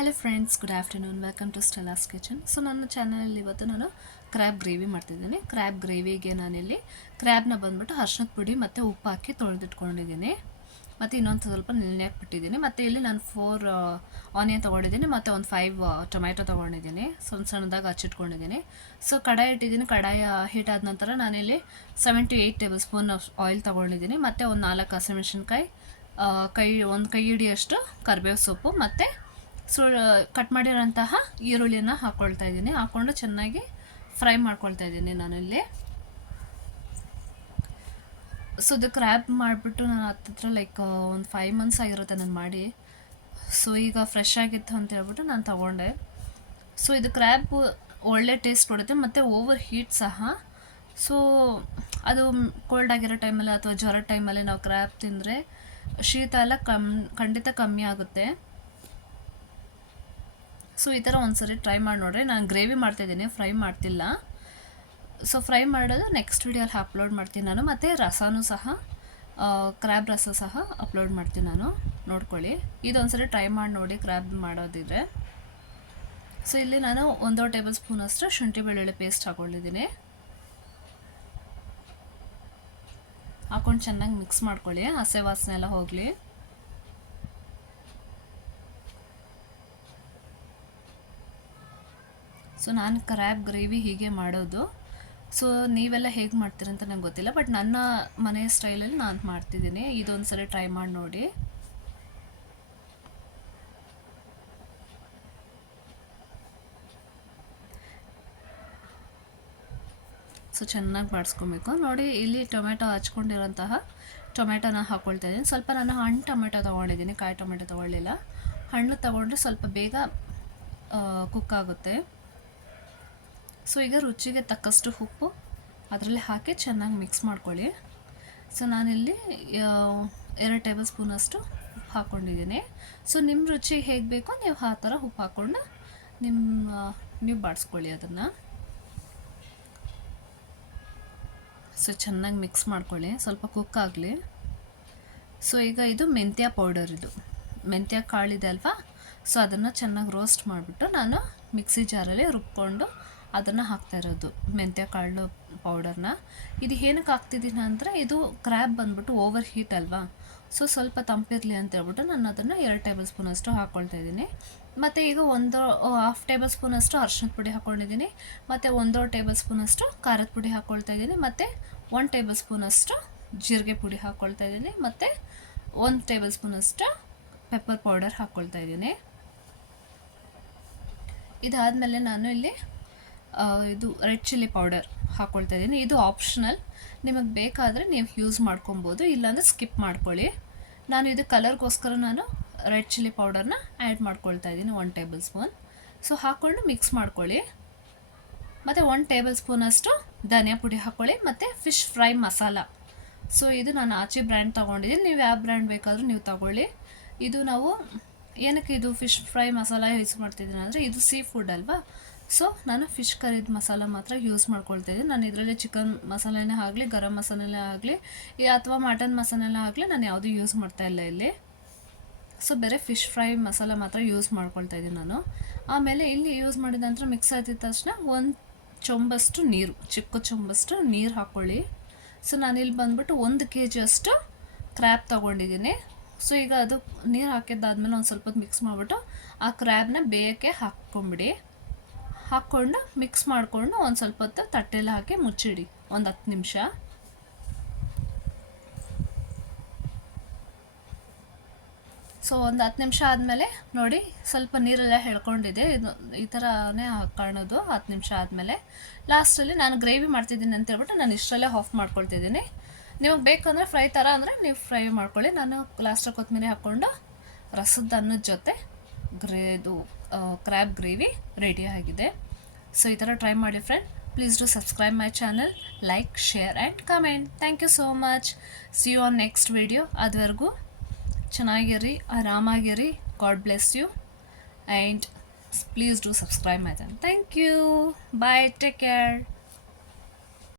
Hello friends, good afternoon. Welcome to Stella's kitchen. So ನನ್ನ ಚಾನಲಲ್ಲಿ ಇವತ್ತು ನಾನು ಕ್ರ್ಯಾಬ್ ಗ್ರೇವಿ ಮಾಡ್ತಿದ್ದೀನಿ. ಕ್ರ್ಯಾಬ್ ಗ್ರೇವಿಗೆ ನಾನಿಲ್ಲಿ ಕ್ರ್ಯಾಬ್ನ ಬಂದ್ಬಿಟ್ಟು ಅರ್ಶಿನದ ಪುಡಿ ಮತ್ತು ಉಪ್ಪು ಹಾಕಿ ತೊಳೆದಿಟ್ಕೊಂಡಿದ್ದೀನಿ. ಮತ್ತು ಇನ್ನೊಂದು ಸ್ವಲ್ಪ ನೆನೆ ಹಾಕ್ಬಿಟ್ಟಿದ್ದೀನಿ. ಮತ್ತು ಇಲ್ಲಿ ನಾನು 4 ಆನಿಯನ್ ತೊಗೊಂಡಿದ್ದೀನಿ ಮತ್ತು ಒಂದು 5 ಟೊಮ್ಯಾಟೊ ತೊಗೊಂಡಿದ್ದೀನಿ. ಸಣ್ಣದಾಗಿ ಹಚ್ಚಿಟ್ಕೊಂಡಿದ್ದೀನಿ. ಸೊ ಕಡಾಯಿ ಇಟ್ಟಿದ್ದೀನಿ. ಕಡಾಯಿ ಹೀಟ್ ಆದ ನಂತರ ನಾನಿಲ್ಲಿ 7 to 8 ಟೇಬಲ್ ಸ್ಪೂನ್ ಆಯಿಲ್ ತೊಗೊಂಡಿದ್ದೀನಿ. ಮತ್ತು ಒಂದು 4 ಹಸಿಮೆಣಸಿನ್ಕಾಯಿ, ಒಂದು ಕೈ ಹಿಡಿಯಷ್ಟು ಕರಿಬೇವು ಸೊಪ್ಪು ಮತ್ತು ಕಟ್ ಮಾಡಿರೋಂತಹ ಈರುಳ್ಳಿನ ಹಾಕ್ಕೊಳ್ತಾ ಇದ್ದೀನಿ. ಹಾಕ್ಕೊಂಡು ಚೆನ್ನಾಗಿ ಫ್ರೈ ಮಾಡ್ಕೊಳ್ತಾ ಇದ್ದೀನಿ ನಾನಿಲ್ಲಿ. ಸೊ ಇದು ಕ್ರ್ಯಾಬ್ ಮಾಡಿಬಿಟ್ಟು ನಾನು ಹತ್ತಿರ ಒಂದು 5 months ಆಗಿರುತ್ತೆ ನಾನು ಮಾಡಿ. ಸೊ ಈಗ ಫ್ರೆಶ್ ಆಗಿತ್ತು ಅಂತ ಹೇಳ್ಬಿಟ್ಟು ನಾನು ತೊಗೊಂಡೆ. ಸೊ ಇದು ಕ್ರ್ಯಾಬ್ ಒಳ್ಳೆ ಟೇಸ್ಟ್ ಕೊಡುತ್ತೆ ಮತ್ತು ಓವರ್ ಹೀಟ್ ಸಹ. ಸೊ ಅದು ಕೋಲ್ಡ್ ಆಗಿರೋ ಟೈಮಲ್ಲಿ ಅಥವಾ ಜ್ವರ ಟೈಮಲ್ಲಿ ನಾವು ಕ್ರ್ಯಾಬ್ ತಿಂದರೆ ಶೀತ ಎಲ್ಲ ಖಂಡಿತ ಕಮ್ಮಿ ಆಗುತ್ತೆ. ಸೊ ಈ ಥರ ಒಂದ್ಸರಿ ಟ್ರೈ ಮಾಡಿ ನೋಡ್ರಿ. ನಾನು ಗ್ರೇವಿ ಮಾಡ್ತಾಯಿದ್ದೀನಿ, ಫ್ರೈ ಮಾಡ್ತಿಲ್ಲ. ಸೊ ಫ್ರೈ ಮಾಡೋದು ನೆಕ್ಸ್ಟ್ ವೀಡಿಯೋಲ್ಲಿ ಅಪ್ಲೋಡ್ ಮಾಡ್ತೀನಿ ನಾನು. ಮತ್ತು ರಸನೂ ಸಹ, ಕ್ರ್ಯಾಬ್ ರಸ ಸಹ ಅಪ್ಲೋಡ್ ಮಾಡ್ತೀನಿ ನಾನು, ನೋಡ್ಕೊಳ್ಳಿ. ಇದೊಂದ್ಸರಿ ಟ್ರೈ ಮಾಡಿ ನೋಡಿ ಕ್ರ್ಯಾಬ್ ಮಾಡೋದಿದ್ರೆ. ಸೊ ಇಲ್ಲಿ ನಾನು 1 ಟೇಬಲ್ ಸ್ಪೂನ್ ಅಷ್ಟು ಶುಂಠಿ ಬೆಳ್ಳುಳ್ಳಿ ಪೇಸ್ಟ್ ಹಾಕ್ಕೊಂಡಿದ್ದೀನಿ. ಹಾಕ್ಕೊಂಡು ಚೆನ್ನಾಗಿ ಮಿಕ್ಸ್ ಮಾಡ್ಕೊಳ್ಳಿ, ಹಸೆ ವಾಸನೆ ಎಲ್ಲ ಹೋಗಲಿ. ಸೊ ನಾನು ಕ್ರ್ಯಾಬ್ ಗ್ರೇವಿ ಹೀಗೆ ಮಾಡೋದು. ಸೊ ನೀವೆಲ್ಲ ಹೇಗೆ ಮಾಡ್ತೀರಂತ ನಂಗೆ ಗೊತ್ತಿಲ್ಲ, ಬಟ್ ನನ್ನ ಮನೆಯ ಸ್ಟೈಲಲ್ಲಿ ನಾನು ಮಾಡ್ತಿದ್ದೀನಿ. ಇದೊಂದು ಸರಿ ಟ್ರೈ ಮಾಡಿ ನೋಡಿ. ಸೊ ಚೆನ್ನಾಗಿ ಬಾಡಿಸ್ಕೊಬೇಕು ನೋಡಿ. ಇಲ್ಲಿ ಟೊಮೆಟೊ ಹಚ್ಕೊಂಡಿರೋಂತಹ ಟೊಮೆಟೊನ ಹಾಕ್ಕೊಳ್ತಾ ಇದ್ದೀನಿ. ಸ್ವಲ್ಪ ನಾನು ಹಣ್ಣು ಟೊಮೆಟೊ ತೊಗೊಂಡಿದ್ದೀನಿ, ಕಾಯಿ ಟೊಮೆಟೊ ತೊಗೊಳ್ಳಿಲ್ಲ. ಹಣ್ಣು ತೊಗೊಂಡ್ರೆ ಸ್ವಲ್ಪ ಬೇಗ ಕುಕ್ ಆಗುತ್ತೆ. ಸೊ ಈಗ ರುಚಿಗೆ ತಕ್ಕಷ್ಟು ಉಪ್ಪು ಅದರಲ್ಲಿ ಹಾಕಿ ಚೆನ್ನಾಗಿ ಮಿಕ್ಸ್ ಮಾಡ್ಕೊಳ್ಳಿ. ಸೊ ನಾನಿಲ್ಲಿ 2 ಟೇಬಲ್ ಸ್ಪೂನಷ್ಟು ಉಪ್ಪು ಹಾಕ್ಕೊಂಡಿದ್ದೀನಿ. ಸೊ ನಿಮ್ಮ ರುಚಿ ಹೇಗೆ ಬೇಕೋ ನೀವು ಆ ಥರ ಉಪ್ಪು ಹಾಕ್ಕೊಂಡು ನೀವು ಬಾಡಿಸ್ಕೊಳ್ಳಿ ಅದನ್ನು. ಸೊ ಚೆನ್ನಾಗಿ ಮಿಕ್ಸ್ ಮಾಡ್ಕೊಳ್ಳಿ, ಸ್ವಲ್ಪ ಕುಕ್ ಆಗಲಿ. ಸೊ ಈಗ ಇದು ಮೆಂತ್ಯ ಪೌಡರ್, ಇದು ಮೆಂತ್ಯ ಕಾಳಿದೆ ಅಲ್ವಾ. ಸೊ ಅದನ್ನು ಚೆನ್ನಾಗಿ ರೋಸ್ಟ್ ಮಾಡಿಬಿಟ್ಟು ನಾನು ಮಿಕ್ಸಿ ಜಾರಲ್ಲಿ ರುಬ್ಕೊಂಡು ಅದನ್ನು ಹಾಕ್ತಾಯಿರೋದು ಮೆಂತ್ಯ ಕಾಳು ಪೌಡರ್ನ. ಇದು ಏನಕ್ಕೆ ಹಾಕ್ತಿದ್ದೀನಿ ಅಂದರೆ, ಇದು ಕ್ರ್ಯಾಬ್ ಬಂದ್ಬಿಟ್ಟು ಓವರ್ ಹೀಟ್ ಅಲ್ವಾ. ಸೊ ಸ್ವಲ್ಪ ತಂಪಿರಲಿ ಅಂತ ಹೇಳ್ಬಿಟ್ಟು ನಾನು ಅದನ್ನು 2 ಟೇಬಲ್ ಸ್ಪೂನಷ್ಟು ಹಾಕ್ಕೊಳ್ತಾ ಇದ್ದೀನಿ. ಮತ್ತು ಈಗ 1.5 ಟೇಬಲ್ ಸ್ಪೂನಷ್ಟು ಅರ್ಶಿನದ ಪುಡಿ ಹಾಕ್ಕೊಂಡಿದ್ದೀನಿ. ಮತ್ತು 1 ಟೇಬಲ್ ಸ್ಪೂನಷ್ಟು ಖಾರದ ಪುಡಿ ಹಾಕ್ಕೊಳ್ತಾ ಇದ್ದೀನಿ. ಮತ್ತು 1 ಟೇಬಲ್ ಸ್ಪೂನಷ್ಟು ಜೀರಿಗೆ ಪುಡಿ ಹಾಕ್ಕೊಳ್ತಾ ಇದ್ದೀನಿ. ಮತ್ತು 1 ಟೇಬಲ್ ಸ್ಪೂನಷ್ಟು ಪೆಪ್ಪರ್ ಪೌಡರ್ ಹಾಕ್ಕೊಳ್ತಾ ಇದ್ದೀನಿ. ಇದಾದಮೇಲೆ ನಾನು ಇಲ್ಲಿ ಇದು ರೆಡ್ ಚಿಲ್ಲಿ ಪೌಡರ್ ಹಾಕ್ಕೊಳ್ತಾ ಇದ್ದೀನಿ. ಇದು ಆಪ್ಷನಲ್, ನಿಮಗೆ ಬೇಕಾದರೆ ನೀವು ಯೂಸ್ ಮಾಡ್ಕೊಬೋದು, ಇಲ್ಲಾಂದರೆ ಸ್ಕಿಪ್ ಮಾಡ್ಕೊಳ್ಳಿ. ನಾನು ಇದು ಕಲರ್ಗೋಸ್ಕರ ನಾನು ರೆಡ್ ಚಿಲ್ಲಿ ಪೌಡರ್ನ ಆ್ಯಡ್ ಮಾಡ್ಕೊಳ್ತಾ ಇದ್ದೀನಿ, 1 ಟೇಬಲ್ ಸ್ಪೂನ್. ಸೊ ಹಾಕ್ಕೊಂಡು ಮಿಕ್ಸ್ ಮಾಡ್ಕೊಳ್ಳಿ. ಮತ್ತು 1 ಟೇಬಲ್ ಸ್ಪೂನಷ್ಟು ಧನಿಯಾ ಪುಡಿ ಹಾಕ್ಕೊಳ್ಳಿ. ಮತ್ತು ಫಿಶ್ ಫ್ರೈ ಮಸಾಲ, ಸೊ ಇದು ನಾನು ಆಚೆ ಬ್ರ್ಯಾಂಡ್ ತೊಗೊಂಡಿದ್ದೀನಿ. ನೀವು ಯಾವ ಬ್ರ್ಯಾಂಡ್ ಬೇಕಾದರೂ ನೀವು ತಗೊಳ್ಳಿ. ಇದು ನಾವು ಏನಕ್ಕೆ ಇದು ಫಿಶ್ ಫ್ರೈ ಮಸಾಲ ಯೂಸ್ ಮಾಡ್ತಿದ್ದೀನಿ ಅಂದರೆ, ಇದು ಸೀ ಫುಡ್ ಅಲ್ವಾ. ಸೊ ನಾನು ಫಿಶ್ ಕರಿದ ಮಸಾಲ ಮಾತ್ರ ಯೂಸ್ ಮಾಡ್ಕೊಳ್ತಾಯಿದ್ದೀನಿ. ನಾನು ಇದರಲ್ಲಿ ಚಿಕನ್ ಮಸಾಲೆನೇ ಆಗಲಿ, ಗರಂ ಮಸಾಲೆನೇ ಆಗಲಿ, ಅಥವಾ ಮಟನ್ ಮಸಾಲೆನೇ ಆಗಲಿ, ನಾನು ಯಾವುದೂ ಯೂಸ್ ಮಾಡ್ತಾಯಿಲ್ಲ ಇಲ್ಲಿ. ಸೊ ಬೇರೆ ಫಿಶ್ ಫ್ರೈ ಮಸಾಲ ಮಾತ್ರ ಯೂಸ್ ಮಾಡ್ಕೊಳ್ತಾಯಿದ್ದೀನಿ ನಾನು. ಆಮೇಲೆ ಇಲ್ಲಿ ಯೂಸ್ ಮಾಡಿದ ನಂತರ ಮಿಕ್ಸ್ ಆಗಿದ ತಕ್ಷಣ 1 ಚೊಂಬಷ್ಟು ನೀರು, ಚಿಕ್ಕ ಚೊಂಬಷ್ಟು ನೀರು ಹಾಕ್ಕೊಳ್ಳಿ. ಸೊ ನಾನಿಲ್ಲಿ ಬಂದ್ಬಿಟ್ಟು 1 kg ಅಷ್ಟು ಕ್ರ್ಯಾಬ್ ತೊಗೊಂಡಿದ್ದೀನಿ. ಸೊ ಈಗ ಅದು ನೀರು ಹಾಕಿದ್ದಾದ್ಮೇಲೆ ಒಂದು ಸ್ವಲ್ಪ ಮಿಕ್ಸ್ ಮಾಡಿಬಿಟ್ಟು ಆ ಕ್ರ್ಯಾಬ್ನ ಬೇಯಕ್ಕೆ ಹಾಕ್ಕೊಂಬಿಡಿ. ಹಾಕ್ಕೊಂಡು ಮಿಕ್ಸ್ ಮಾಡಿಕೊಂಡು ಒಂದು ಸ್ವಲ್ಪ ಹೊತ್ತು ತಟ್ಟೆಲ್ಲ ಹಾಕಿ ಮುಚ್ಚಿಡಿ, ಒಂದು 10 ನಿಮಿಷ. ಸೊ ಒಂದು 10 ನಿಮಿಷ ಆದಮೇಲೆ ನೋಡಿ, ಸ್ವಲ್ಪ ನೀರೆಲ್ಲ ಎಳ್ಕೊಂಡಿದೆ. ಇದು ಈ ಥರನೇ ಕಾಣೋದು 10 ನಿಮಿಷ ಆದಮೇಲೆ. ಲಾಸ್ಟಲ್ಲಿ ನಾನು ಗ್ರೇವಿ ಮಾಡ್ತಿದ್ದೀನಿ ಅಂತ ಹೇಳ್ಬಿಟ್ಟು ನಾನು ಇಷ್ಟರಲ್ಲೇ ಆಫ್ ಮಾಡ್ಕೊಳ್ತಿದ್ದೀನಿ. ನಿಮಗೆ ಬೇಕಂದರೆ ಫ್ರೈ ಥರ ಅಂದರೆ ನೀವು ಫ್ರೈ ಮಾಡ್ಕೊಳ್ಳಿ. ನಾನು ಲಾಸ್ಟಾಗಿ ಕೊತ್ತಂಬರಿ ಹಾಕ್ಕೊಂಡು ರಸದ ಅನ್ನದ ಜೊತೆ ಇದು ಕ್ರ್ಯಾಬ್ ಗ್ರೇವಿ ರೆಡಿ ಆಗಿದೆ. ಸೊ ಈ ಥರ ಟ್ರೈ ಮಾಡಿ friend. Please do subscribe my channel, like, share and comment. Thank you so much. See you on next video. ಅದುವರೆಗೂ ಚೆನ್ನಾಗಿರಿ, ಆರಾಮಾಗಿರಿ. God bless you and please do subscribe my channel. Thank you. Bye, take care.